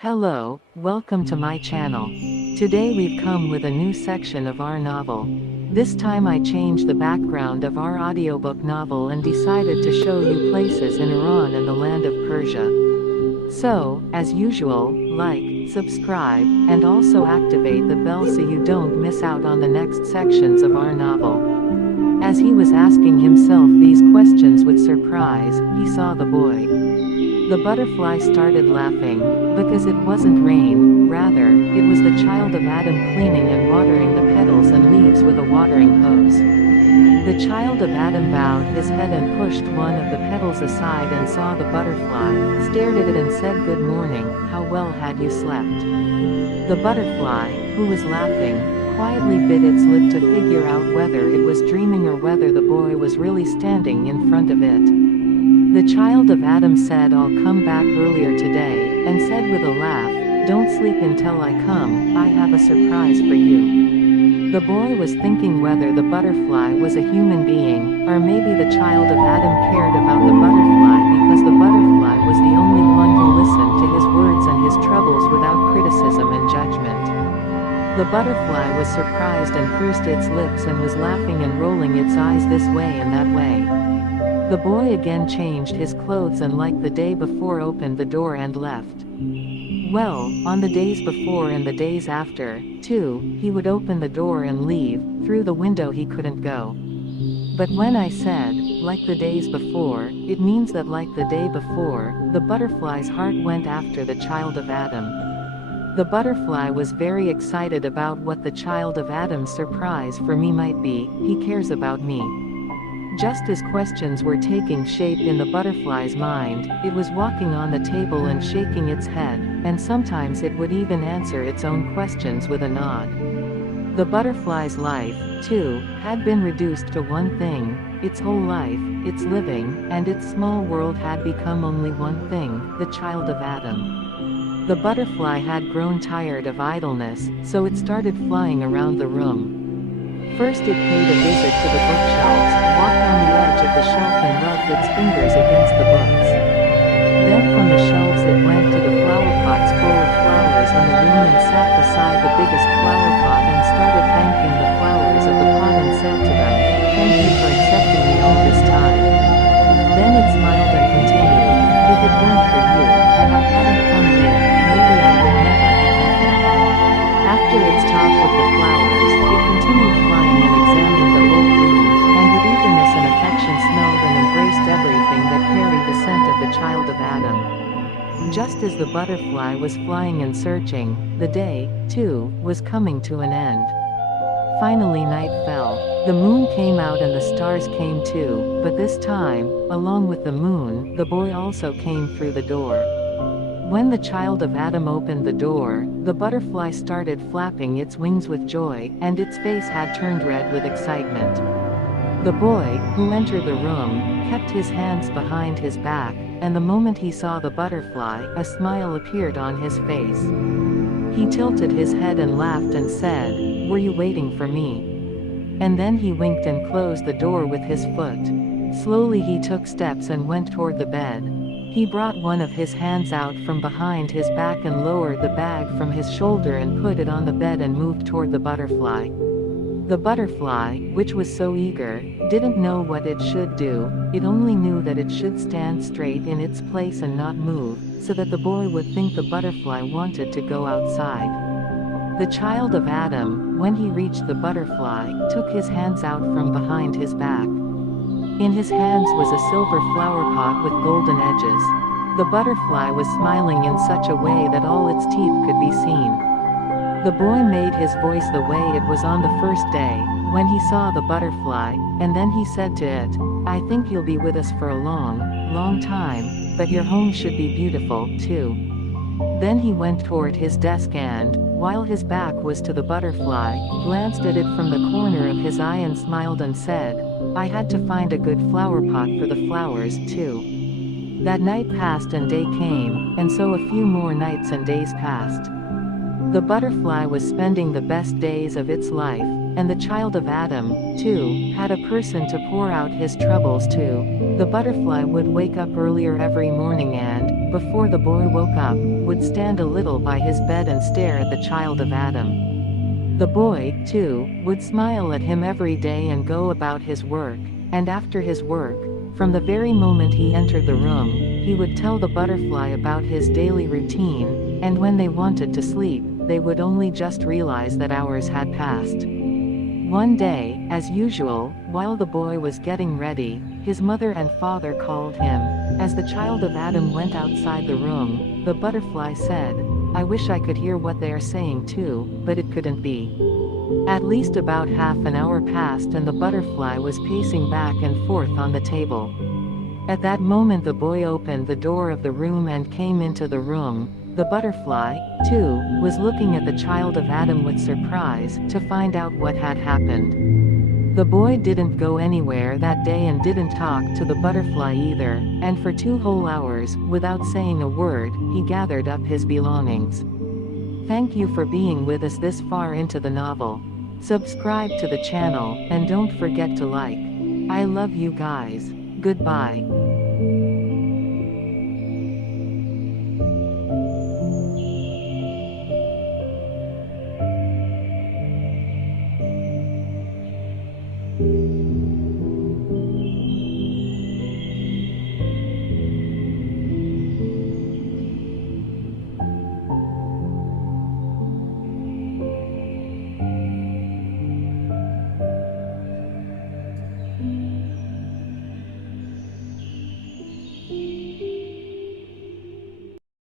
Hello, welcome to my channel. Today we've come with a new section of our novel. This time I changed the background of our audiobook novel and decided to show you places in Iran and the land of Persia. So, as usual, like, subscribe, and also activate the bell so you don't miss out on the next sections of our novel. As he was asking himself these questions with surprise, he saw the boy. The butterfly started laughing, because it wasn't rain, rather, it was the child of Adam cleaning and watering the petals and leaves with a watering hose. The child of Adam bowed his head and pushed one of the petals aside and saw the butterfly, stared at it and said, "Good morning, how well had you slept?" The butterfly, who was laughing, quietly bit its lip to figure out whether it was dreaming or whether the boy was really standing in front of it. The child of Adam said, "I'll come back earlier today," and said with a laugh, "Don't sleep until I come, I have a surprise for you." The boy was thinking whether the butterfly was a human being, or maybe the child of Adam cared about the butterfly because the butterfly was the only one who listened to his words and his troubles without criticism and judgment. The butterfly was surprised and pursed its lips and was laughing and rolling its eyes this way and that way. The boy again changed his clothes and like the day before opened the door and left. Well, on the days before and the days after, too, he would open the door and leave, through the window he couldn't go. But when I said, like the days before, it means that like the day before, the butterfly's heart went after the child of Adam. The butterfly was very excited about what the child of Adam's surprise for me might be. He cares about me. Just as questions were taking shape in the butterfly's mind, it was walking on the table and shaking its head, and sometimes it would even answer its own questions with a nod. The butterfly's life, too, had been reduced to one thing: its whole life, its living, and its small world had become only one thing: the child of Adam. The butterfly had grown tired of idleness, so it started flying around the room. First it paid a visit to the bookshelves, walked on the edge of the shelf and rubbed its fingers against the books. Then from the shelves it went to the flower pots full of flowers in the room and sat beside the biggest flower pot and started thanking the flowers of the pot and said to them, "Thank you for accepting me all this time." Then it smiled and continued, "If it weren't for you, and I hadn't come here, maybe I would never have met you." After its talk with the flowers, it continued flying and examined the whole room, and with eagerness and affection smelled and embraced everything that carried the scent of the child of Adam. Just as the butterfly was flying and searching, the day, too, was coming to an end. Finally night fell. The moon came out and the stars came too, but this time, along with the moon, the boy also came through the door. When the child of Adam opened the door, the butterfly started flapping its wings with joy, and its face had turned red with excitement. The boy, who entered the room, kept his hands behind his back, and the moment he saw the butterfly, a smile appeared on his face. He tilted his head and laughed and said, "Were you waiting for me?" And then he winked and closed the door with his foot. Slowly he took steps and went toward the bed. He brought one of his hands out from behind his back and lowered the bag from his shoulder and put it on the bed and moved toward the butterfly. The butterfly, which was so eager, didn't know what it should do. It only knew that it should stand straight in its place and not move, so that the boy would think the butterfly wanted to go outside. The child of Adam, when he reached the butterfly, took his hands out from behind his back. In his hands was a silver flower pot with golden edges. The butterfly was smiling in such a way that all its teeth could be seen. The boy made his voice the way it was on the first day, when he saw the butterfly, and then he said to it, "I think you'll be with us for a long, long time, but your home should be beautiful, too." Then he went toward his desk and, while his back was to the butterfly, glanced at it from the corner of his eye and smiled and said, "I had to find a good flower pot for the flowers, too." That night passed and day came, and so a few more nights and days passed. The butterfly was spending the best days of its life, and the child of Adam, too, had a person to pour out his troubles to. The butterfly would wake up earlier every morning and, before the boy woke up, would stand a little by his bed and stare at the child of Adam. The boy, too, would smile at him every day and go about his work, and after his work, from the very moment he entered the room, he would tell the butterfly about his daily routine, and when they wanted to sleep, they would only just realize that hours had passed. One day, as usual, while the boy was getting ready, his mother and father called him. As the child of Adam went outside the room, the butterfly said, "I wish I could hear what they are saying too, but it couldn't be." At least about half an hour passed and the butterfly was pacing back and forth on the table. At that moment the boy opened the door of the room and came into the room. The butterfly, too, was looking at the child of Adam with surprise, to find out what had happened. The boy didn't go anywhere that day and didn't talk to the butterfly either, and for 2 whole hours, without saying a word, he gathered up his belongings. Thank you for being with us this far into the novel. Subscribe to the channel, and don't forget to like. I love you guys. Goodbye.